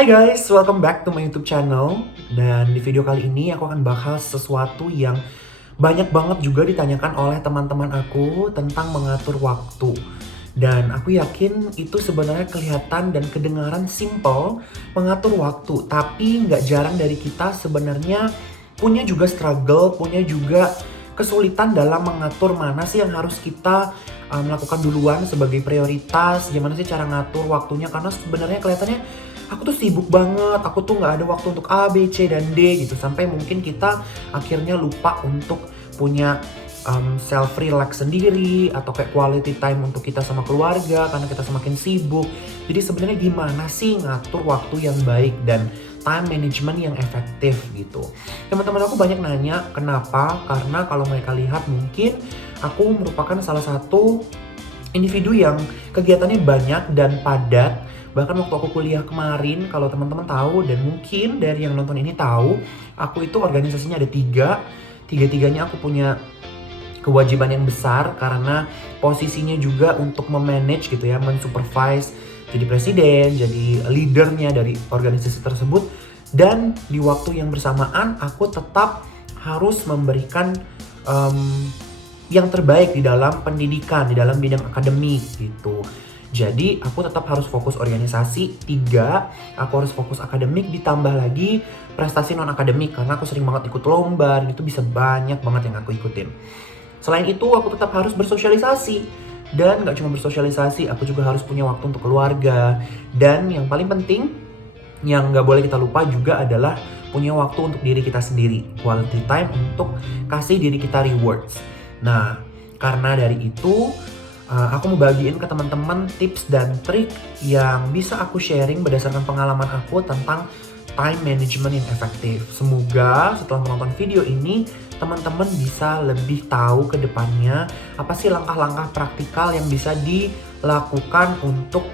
Hai guys, welcome back to my YouTube channel. Dan di video kali ini aku akan bahas sesuatu yang banyak banget juga ditanyakan oleh teman-teman aku tentang mengatur waktu. Dan aku yakin itu sebenarnya kelihatan dan kedengaran simple mengatur waktu. Tapi nggak jarang dari kita sebenarnya punya juga struggle, punya juga kesulitan dalam mengatur mana sih yang harus kita melakukan duluan sebagai prioritas, gimana sih cara ngatur waktunya, karena sebenarnya kelihatannya aku tuh sibuk banget, aku tuh nggak ada waktu untuk A, B, C, dan D gitu. Sampai mungkin kita akhirnya lupa untuk punya self relax sendiri atau kayak quality time untuk kita sama keluarga karena kita semakin sibuk. Jadi sebenarnya gimana sih ngatur waktu yang baik dan time management yang efektif gitu. Teman-teman aku banyak nanya kenapa, karena kalau mereka lihat mungkin aku merupakan salah satu individu yang kegiatannya banyak dan padat. Bahkan waktu aku kuliah kemarin, kalau teman-teman tahu dan mungkin dari yang nonton ini tahu, aku itu organisasinya ada tiga. Tiga-tiganya aku punya kewajiban yang besar karena posisinya juga untuk memanage gitu ya, mensupervise, jadi presiden, jadi leadernya dari organisasi tersebut. Dan di waktu yang bersamaan aku tetap harus memberikan yang terbaik di dalam pendidikan, di dalam bidang akademik gitu. Jadi aku tetap harus fokus organisasi 3, aku harus fokus akademik ditambah lagi prestasi non akademik karena aku sering banget ikut lomba dan itu bisa banyak banget yang aku ikutin. Selain itu aku tetap harus bersosialisasi, dan gak cuma bersosialisasi, aku juga harus punya waktu untuk keluarga. Dan yang paling penting yang gak boleh kita lupa juga adalah punya waktu untuk diri kita sendiri, quality time untuk kasih diri kita rewards. Nah, karena dari itu aku mau bagiin ke teman-teman tips dan trik yang bisa aku sharing berdasarkan pengalaman aku tentang time management yang efektif. Semoga setelah menonton video ini teman-teman bisa lebih tahu ke depannya apa sih langkah-langkah praktikal yang bisa dilakukan untuk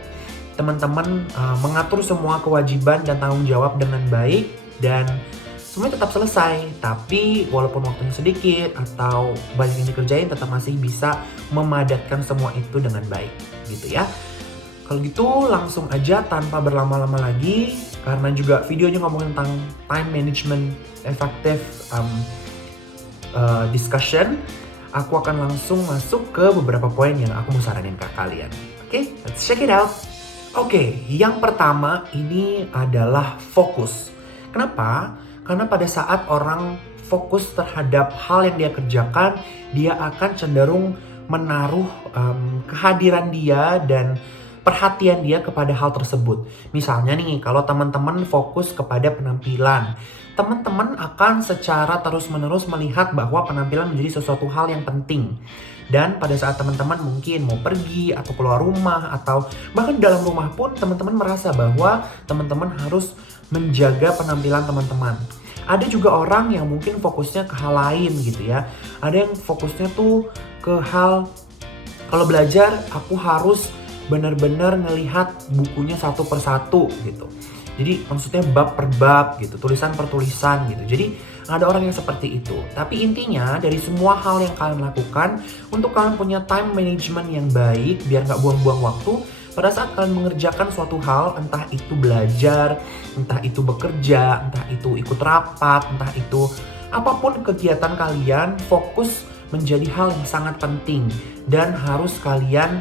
teman-teman mengatur semua kewajiban dan tanggung jawab dengan baik dan semuanya tetap selesai, tapi walaupun waktunya sedikit atau banyak yang dikerjain tetap masih bisa memadatkan semua itu dengan baik gitu ya. Kalau gitu langsung aja tanpa berlama-lama lagi, karena juga videonya ngomongin tentang time management efektif discussion, aku akan langsung masuk ke beberapa poin yang aku mau saranin ke kalian. Oke, let's check it out. Oke, yang pertama ini adalah fokus. Kenapa? Karena pada saat orang fokus terhadap hal yang dia kerjakan, dia akan cenderung menaruh kehadiran dia dan perhatian dia kepada hal tersebut. Misalnya nih, kalau teman-teman fokus kepada penampilan, teman-teman akan secara terus-menerus melihat bahwa penampilan menjadi sesuatu hal yang penting. Dan pada saat teman-teman mungkin mau pergi atau keluar rumah atau bahkan dalam rumah pun teman-teman merasa bahwa teman-teman harus menjaga penampilan teman-teman. Ada juga orang yang mungkin fokusnya ke hal lain gitu ya. Ada yang fokusnya tuh ke hal, kalau belajar aku harus benar-benar ngelihat bukunya satu persatu gitu. Jadi maksudnya bab per bab gitu, tulisan per tulisan gitu. Jadi ada orang yang seperti itu. Tapi intinya dari semua hal yang kalian lakukan, untuk kalian punya time management yang baik biar nggak buang-buang waktu, pada saat kalian mengerjakan suatu hal, entah itu belajar, entah itu bekerja, entah itu ikut rapat, entah itu apapun kegiatan kalian, fokus menjadi hal yang sangat penting dan harus kalian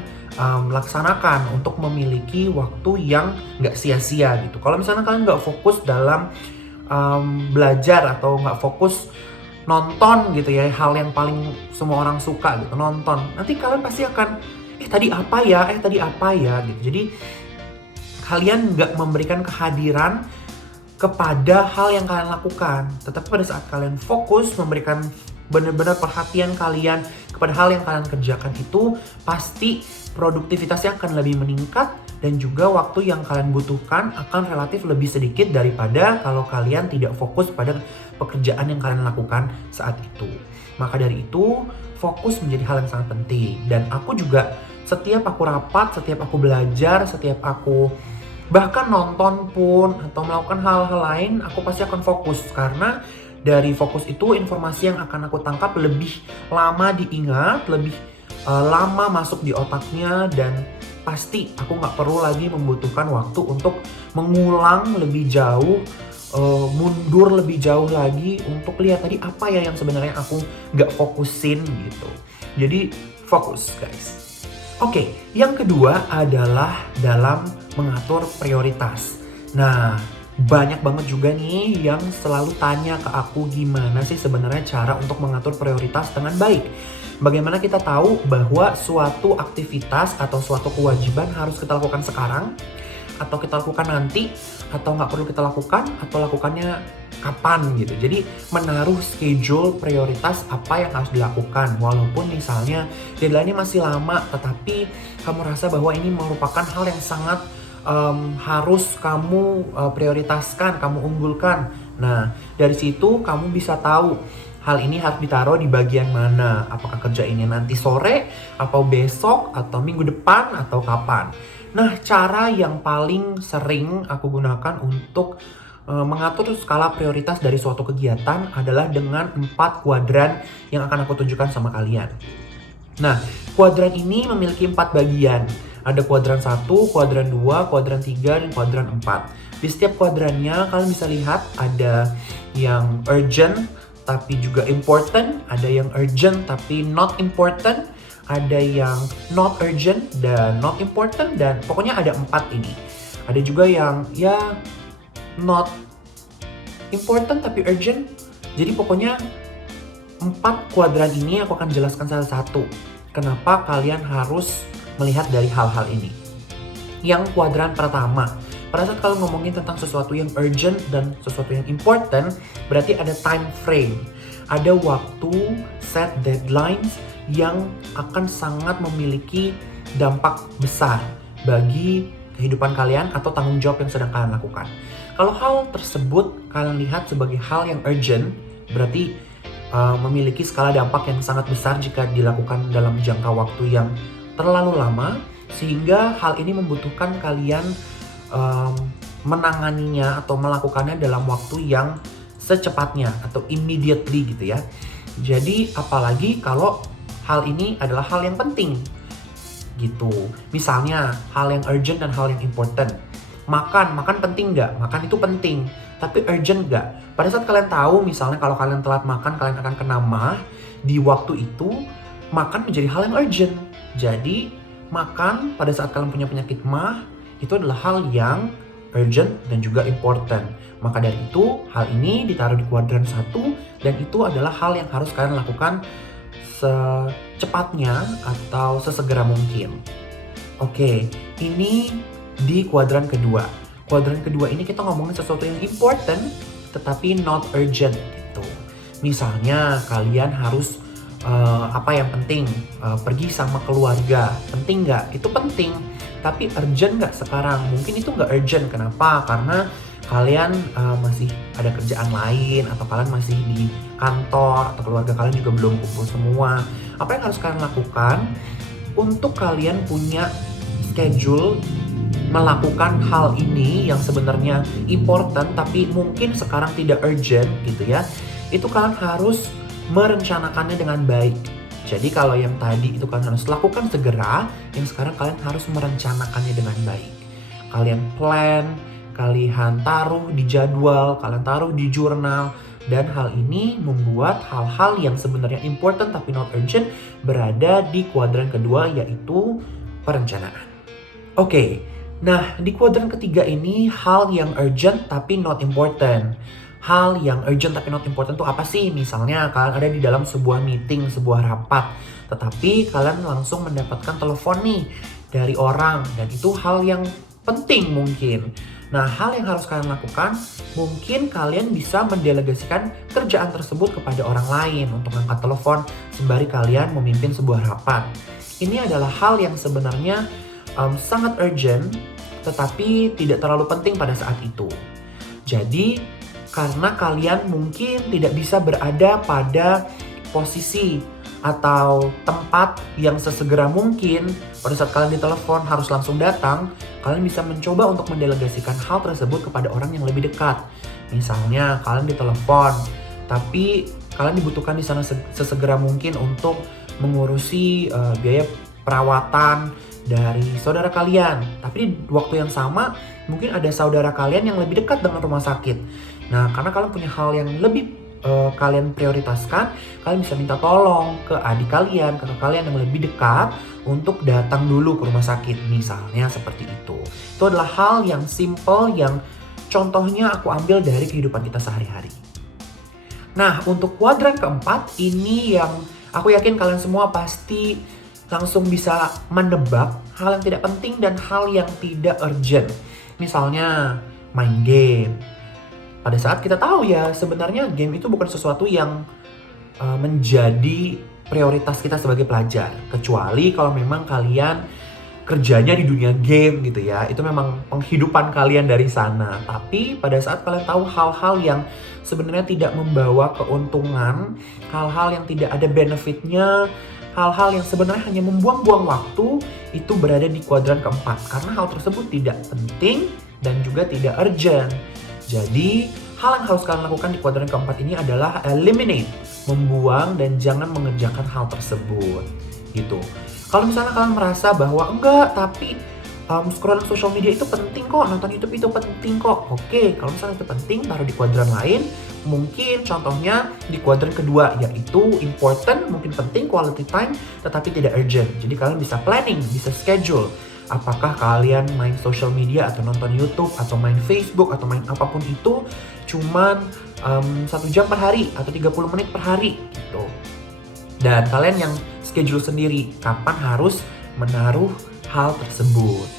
laksanakan untuk memiliki waktu yang nggak sia-sia gitu. Kalau misalnya kalian nggak fokus dalam belajar atau nggak fokus nonton gitu ya, hal yang paling semua orang suka gitu, nonton, nanti kalian pasti akan tadi apa ya gitu. Jadi kalian nggak memberikan kehadiran kepada hal yang kalian lakukan. Tetapi pada saat kalian fokus memberikan benar-benar perhatian kalian kepada hal yang kalian kerjakan, itu pasti produktivitasnya akan lebih meningkat dan juga waktu yang kalian butuhkan akan relatif lebih sedikit daripada kalau kalian tidak fokus pada pekerjaan yang kalian lakukan saat itu. Maka dari itu, fokus menjadi hal yang sangat penting. Dan aku juga setiap aku rapat, setiap aku belajar, setiap aku bahkan nonton pun atau melakukan hal-hal lain, aku pasti akan fokus. Karena dari fokus itu informasi yang akan aku tangkap lebih lama diingat, lebih lama masuk di otaknya, dan pasti aku nggak perlu lagi membutuhkan waktu untuk mengulang lebih jauh, mundur lebih jauh lagi untuk lihat tadi apa ya yang sebenarnya aku nggak fokusin gitu. Jadi fokus guys. Oke, yang kedua adalah dalam mengatur prioritas. Nah, banyak banget juga nih yang selalu tanya ke aku gimana sih sebenarnya cara untuk mengatur prioritas dengan baik. Bagaimana kita tahu bahwa suatu aktivitas atau suatu kewajiban harus kita lakukan sekarang, atau kita lakukan nanti, atau nggak perlu kita lakukan, atau lakukannya kapan gitu. Jadi menaruh schedule prioritas apa yang harus dilakukan. Walaupun misalnya deadline-nya masih lama, tetapi kamu rasa bahwa ini merupakan hal yang sangat harus kamu prioritaskan, kamu unggulkan. Nah, dari situ kamu bisa tahu hal ini harus ditaruh di bagian mana. Apakah kerja ini nanti sore, atau besok, atau minggu depan, atau kapan. Nah, cara yang paling sering aku gunakan untuk mengatur skala prioritas dari suatu kegiatan adalah dengan 4 kuadran yang akan aku tunjukkan sama kalian. Nah, kuadran ini memiliki 4 bagian. Ada kuadran 1, kuadran 2, kuadran 3, dan kuadran 4. Di setiap kuadrannya kalian bisa lihat ada yang urgent tapi juga important, ada yang urgent tapi not important, ada yang not urgent dan not important, dan pokoknya ada 4 ini. Ada juga yang ya not important tapi urgent. Jadi pokoknya 4 kuadran ini aku akan jelaskan satu-satu. Kenapa kalian harus melihat dari hal-hal ini. Yang kuadran pertama, pada saat kalian ngomongin tentang sesuatu yang urgent dan sesuatu yang important, berarti ada time frame. Ada waktu, set deadlines yang akan sangat memiliki dampak besar bagi kehidupan kalian atau tanggung jawab yang sedang kalian lakukan. Kalau hal tersebut kalian lihat sebagai hal yang urgent, berarti memiliki skala dampak yang sangat besar jika dilakukan dalam jangka waktu yang terlalu lama, sehingga hal ini membutuhkan kalian menanganinya atau melakukannya dalam waktu yang secepatnya atau immediately gitu ya. Jadi apalagi kalau hal ini adalah hal yang penting gitu. Misalnya hal yang urgent dan hal yang important. Makan penting nggak? Makan itu penting, tapi urgent nggak? Pada saat kalian tahu misalnya kalau kalian telat makan kalian akan kena MAH, di waktu itu makan menjadi hal yang urgent. Jadi makan pada saat kalian punya penyakit MAH itu adalah hal yang urgent dan juga important. Maka dari itu hal ini ditaruh di kuadran 1, dan itu adalah hal yang harus kalian lakukan secepatnya atau sesegera mungkin. Oke, ini di kuadran kedua. Kuadran kedua ini kita ngomongin sesuatu yang important tetapi not urgent gitu. Misalnya kalian harus apa yang penting, pergi sama keluarga, penting nggak? Itu penting, tapi urgent nggak sekarang? Mungkin itu nggak urgent. Kenapa? Karena kalian masih ada kerjaan lain, atau kalian masih di kantor, atau keluarga kalian juga belum kumpul semua. Apa yang harus kalian lakukan untuk kalian punya schedule melakukan hal ini yang sebenarnya important tapi mungkin sekarang tidak urgent gitu ya. Itu kalian harus merencanakannya dengan baik. Jadi kalau yang tadi itu kalian harus lakukan segera, yang sekarang kalian harus merencanakannya dengan baik. Kalian plan, kalian taruh di jadwal, kalian taruh di jurnal, dan hal ini membuat hal-hal yang sebenarnya important tapi not urgent berada di kuadran kedua, yaitu perencanaan. Oke, nah di kuadran ketiga ini hal yang urgent tapi not important. Hal yang urgent tapi not important itu apa sih? Misalnya kalian ada di dalam sebuah meeting, sebuah rapat, tetapi kalian langsung mendapatkan telepon nih dari orang, dan itu hal yang penting mungkin. Nah, hal yang harus kalian lakukan, mungkin kalian bisa mendelegasikan kerjaan tersebut kepada orang lain untuk angkat telepon sembari kalian memimpin sebuah rapat. Ini adalah hal yang sebenarnya sangat urgent, tetapi tidak terlalu penting pada saat itu. Jadi, karena kalian mungkin tidak bisa berada pada posisi atau tempat yang sesegera mungkin pada saat kalian ditelepon harus langsung datang, kalian bisa mencoba untuk mendelegasikan hal tersebut kepada orang yang lebih dekat. Misalnya kalian ditelepon, tapi kalian dibutuhkan di sana sesegera mungkin untuk mengurusi biaya perawatan dari saudara kalian. Tapi di waktu yang sama mungkin ada saudara kalian yang lebih dekat dengan rumah sakit. Nah, karena kalian punya hal yang lebih kalian prioritaskan, kalian bisa minta tolong ke adik kalian, kakak kalian yang lebih dekat untuk datang dulu ke rumah sakit, misalnya seperti itu. Itu adalah hal yang simple yang contohnya aku ambil dari kehidupan kita sehari-hari. Nah, untuk kuadran keempat ini yang aku yakin kalian semua pasti langsung bisa menebak hal yang tidak penting dan hal yang tidak urgent. Misalnya main game. Pada saat kita tahu ya sebenarnya game itu bukan sesuatu yang menjadi prioritas kita sebagai pelajar. Kecuali kalau memang kalian kerjanya di dunia game gitu ya. Itu memang penghidupan kalian dari sana. Tapi pada saat kalian tahu hal-hal yang sebenarnya tidak membawa keuntungan, hal-hal yang tidak ada benefitnya, hal-hal yang sebenarnya hanya membuang-buang waktu, itu berada di kuadran keempat. Karena hal tersebut tidak penting dan juga tidak urgent. Jadi, hal yang harus kalian lakukan di kuadran keempat ini adalah eliminate, membuang dan jangan mengerjakan hal tersebut. Gitu. Kalau misalnya kalian merasa bahwa enggak, tapi scrolling social media itu penting kok, nonton YouTube itu penting kok. Oke, kalau misalnya itu penting, taruh di kuadran lain. Mungkin contohnya di kuadran kedua, yaitu important, mungkin penting, quality time, tetapi tidak urgent. Jadi kalian bisa planning, bisa schedule. Apakah kalian main social media atau nonton YouTube atau main Facebook atau main apapun itu cuman 1 jam per hari atau 30 menit per hari gitu. Dan kalian yang schedule sendiri kapan harus menaruh hal tersebut.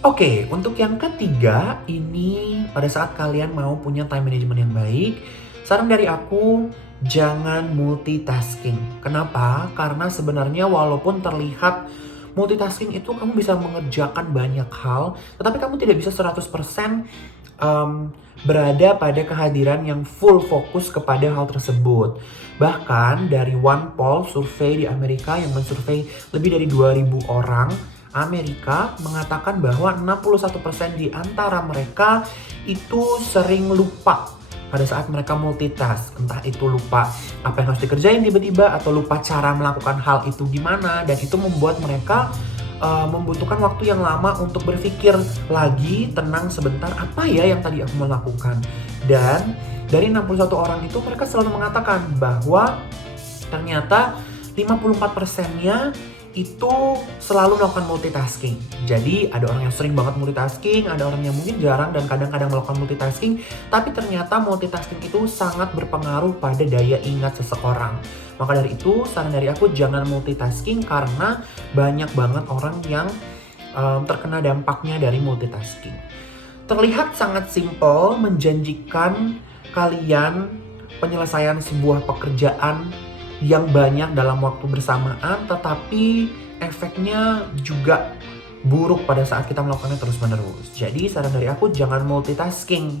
Oke, untuk yang ketiga ini pada saat kalian mau punya time management yang baik, saran dari aku jangan multitasking. Kenapa? Karena sebenarnya walaupun terlihat multitasking itu kamu bisa mengerjakan banyak hal, tetapi kamu tidak bisa 100% berada pada kehadiran yang full fokus kepada hal tersebut. Bahkan dari OnePoll, survei di Amerika yang mensurvei lebih dari 2.000 orang Amerika mengatakan bahwa 61% di antara mereka itu sering lupa pada saat mereka multitask. Entah itu lupa apa yang harus dikerjain tiba-tiba atau lupa cara melakukan hal itu gimana, dan itu membuat mereka membutuhkan waktu yang lama untuk berpikir lagi, tenang sebentar, apa ya yang tadi aku mau lakukan. Dan dari 61 orang itu mereka selalu mengatakan bahwa ternyata 54%-nya itu selalu melakukan multitasking. Jadi ada orang yang sering banget multitasking, ada orang yang mungkin jarang dan kadang-kadang melakukan multitasking, tapi ternyata multitasking itu sangat berpengaruh pada daya ingat seseorang. Maka dari itu saran dari aku jangan multitasking karena banyak banget orang yang terkena dampaknya dari multitasking. Terlihat sangat simple, menjanjikan kalian penyelesaian sebuah pekerjaan yang banyak dalam waktu bersamaan, tetapi efeknya juga buruk pada saat kita melakukannya terus-menerus. Jadi saran dari aku jangan multitasking.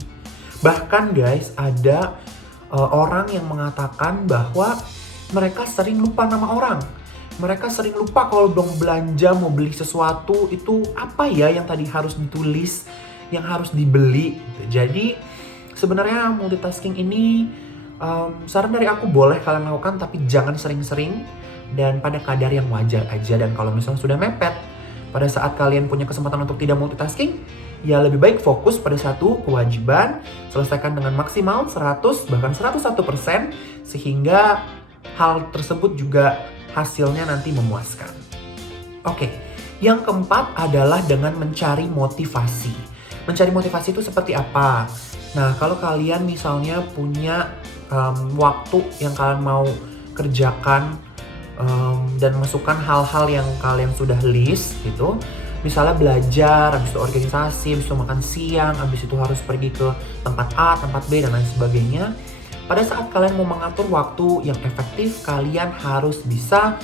Bahkan guys, ada orang yang mengatakan bahwa mereka sering lupa nama orang. Mereka sering lupa kalau dong belanja, mau beli sesuatu, itu apa ya yang tadi harus ditulis, yang harus dibeli. Jadi sebenarnya multitasking ini saran dari aku boleh kalian lakukan, tapi jangan sering-sering dan pada kadar yang wajar aja. Dan kalau misalnya sudah mepet, pada saat kalian punya kesempatan untuk tidak multitasking, ya lebih baik fokus pada satu kewajiban, selesaikan dengan maksimal 100 bahkan 101%, sehingga hal tersebut juga hasilnya nanti memuaskan. Oke, yang keempat adalah dengan mencari motivasi. Mencari motivasi itu seperti apa? Nah, kalau kalian misalnya punya waktu yang kalian mau kerjakan dan masukkan hal-hal yang kalian sudah list gitu, misalnya belajar, habis itu organisasi, habis itu makan siang, habis itu harus pergi ke tempat A, tempat B, dan lain sebagainya. Pada saat kalian mau mengatur waktu yang efektif, kalian harus bisa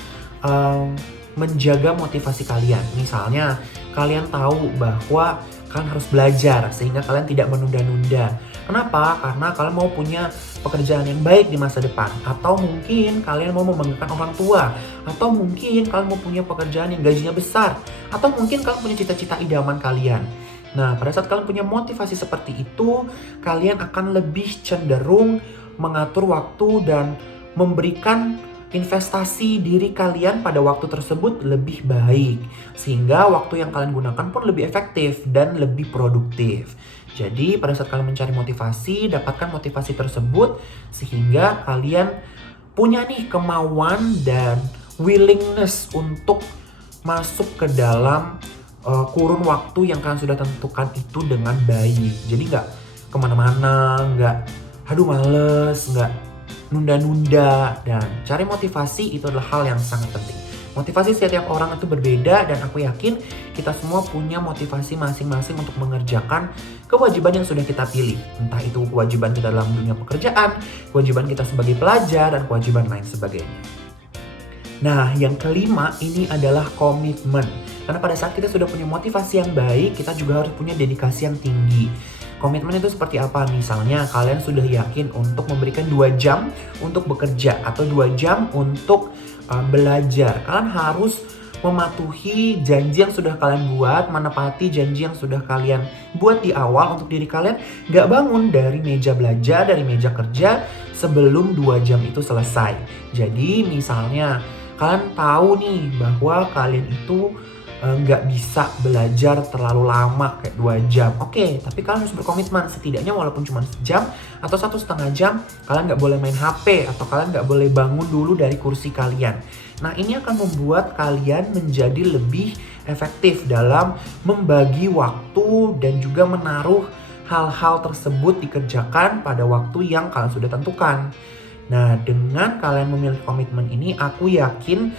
menjaga motivasi kalian. Misalnya, kalian tahu bahwa kalian harus belajar sehingga kalian tidak menunda-nunda. Kenapa? Karena kalian mau punya pekerjaan yang baik di masa depan. Atau mungkin kalian mau membanggakan orang tua. Atau mungkin kalian mau punya pekerjaan yang gajinya besar. Atau mungkin kalian punya cita-cita idaman kalian. Nah, pada saat kalian punya motivasi seperti itu, kalian akan lebih cenderung mengatur waktu dan memberikan investasi diri kalian pada waktu tersebut lebih baik. Sehingga waktu yang kalian gunakan pun lebih efektif dan lebih produktif. Jadi pada saat kalian mencari motivasi, dapatkan motivasi tersebut sehingga kalian punya nih kemauan dan willingness untuk masuk ke dalam kurun waktu yang kalian sudah tentukan itu dengan baik. Jadi nggak kemana-mana, nggak aduh males, nggak nunda-nunda. Dan cari motivasi itu adalah hal yang sangat penting. Motivasi setiap orang itu berbeda dan aku yakin kita semua punya motivasi masing-masing untuk mengerjakan kewajiban yang sudah kita pilih. Entah itu kewajiban kita dalam dunia pekerjaan, kewajiban kita sebagai pelajar, dan kewajiban lain sebagainya. Nah, yang kelima ini adalah komitmen. Karena pada saat kita sudah punya motivasi yang baik, kita juga harus punya dedikasi yang tinggi. Komitmen itu seperti apa? Misalnya kalian sudah yakin untuk memberikan 2 jam untuk bekerja atau 2 jam untuk belajar. Kalian harus mematuhi janji yang sudah kalian buat, menepati janji yang sudah kalian buat di awal untuk diri kalian. Gak bangun dari meja belajar, dari meja kerja sebelum 2 jam itu selesai. Jadi misalnya kalian tahu nih bahwa kalian itu nggak bisa belajar terlalu lama kayak 2 jam. Oke, tapi kalian harus berkomitmen setidaknya walaupun cuma sejam atau 1,5 jam, kalian nggak boleh main HP atau kalian nggak boleh bangun dulu dari kursi kalian. Nah, ini akan membuat kalian menjadi lebih efektif dalam membagi waktu dan juga menaruh hal-hal tersebut dikerjakan pada waktu yang kalian sudah tentukan. Nah, dengan kalian memiliki komitmen ini, aku yakin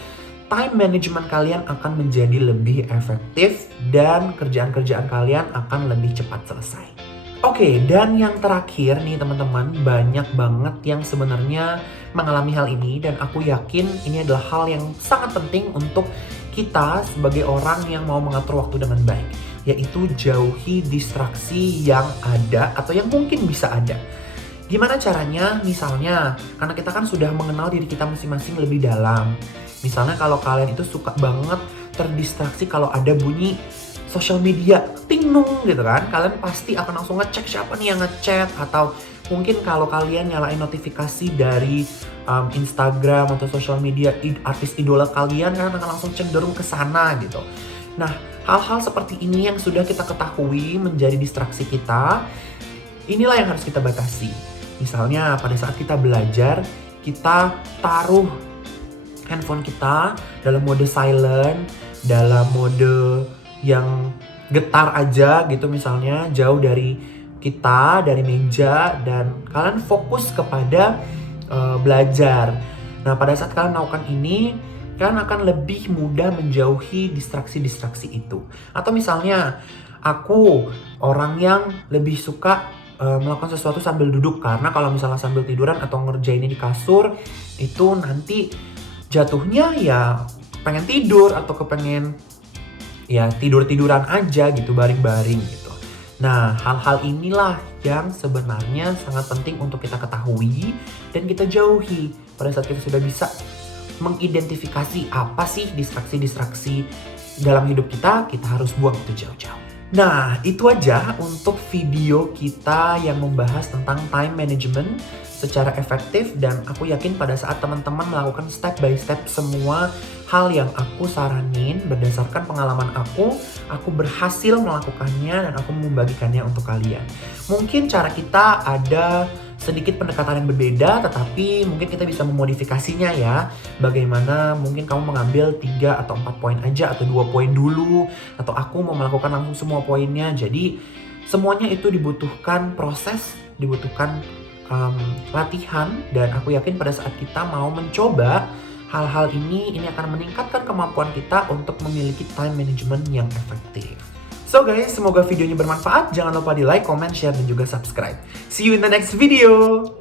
time management kalian akan menjadi lebih efektif dan kerjaan-kerjaan kalian akan lebih cepat selesai. Oke, dan yang terakhir nih teman-teman, banyak banget yang sebenarnya mengalami hal ini dan aku yakin ini adalah hal yang sangat penting untuk kita sebagai orang yang mau mengatur waktu dengan baik, yaitu jauhi distraksi yang ada atau yang mungkin bisa ada. Gimana caranya? Misalnya, karena kita kan sudah mengenal diri kita masing-masing lebih dalam. Misalnya kalau kalian itu suka banget terdistraksi kalau ada bunyi sosial media, ting nung gitu kan. Kalian pasti akan langsung ngecek siapa nih yang ngechat. Atau mungkin kalau kalian nyalain notifikasi dari Instagram atau sosial media artis idola kalian, kalian akan langsung cenderung ke sana gitu. Nah, hal-hal seperti ini yang sudah kita ketahui menjadi distraksi kita, inilah yang harus kita batasi. Misalnya pada saat kita belajar, kita taruh handphone kita dalam mode silent, dalam mode yang getar aja gitu misalnya, jauh dari kita, dari meja, dan kalian fokus kepada belajar. Nah, pada saat kalian melakukan ini, kalian akan lebih mudah menjauhi distraksi-distraksi itu. Atau misalnya, aku orang yang lebih suka melakukan sesuatu sambil duduk, karena kalau misalnya sambil tiduran atau ngerjainnya di kasur itu nanti jatuhnya ya pengen tidur atau kepengen ya tidur-tiduran aja gitu, baring-baring gitu. Nah, hal-hal inilah yang sebenarnya sangat penting untuk kita ketahui dan kita jauhi. Pada saat kita sudah bisa mengidentifikasi apa sih distraksi-distraksi dalam hidup kita, kita harus buang itu jauh-jauh. Nah, itu aja untuk video kita yang membahas tentang time management secara efektif, dan aku yakin pada saat teman-teman melakukan step by step semua hal yang aku saranin berdasarkan pengalaman aku berhasil melakukannya dan aku membagikannya untuk kalian. Mungkin cara kita ada sedikit pendekatan yang berbeda, tetapi mungkin kita bisa memodifikasinya ya. Bagaimana mungkin kamu mengambil 3 atau 4 poin aja, atau 2 poin dulu, atau aku mau melakukan langsung semua poinnya. Jadi semuanya itu dibutuhkan proses, dibutuhkan latihan, dan aku yakin pada saat kita mau mencoba hal-hal ini akan meningkatkan kemampuan kita untuk memiliki time management yang efektif. So guys, semoga videonya bermanfaat. Jangan lupa di like, comment, share, dan juga subscribe. See you in the next video.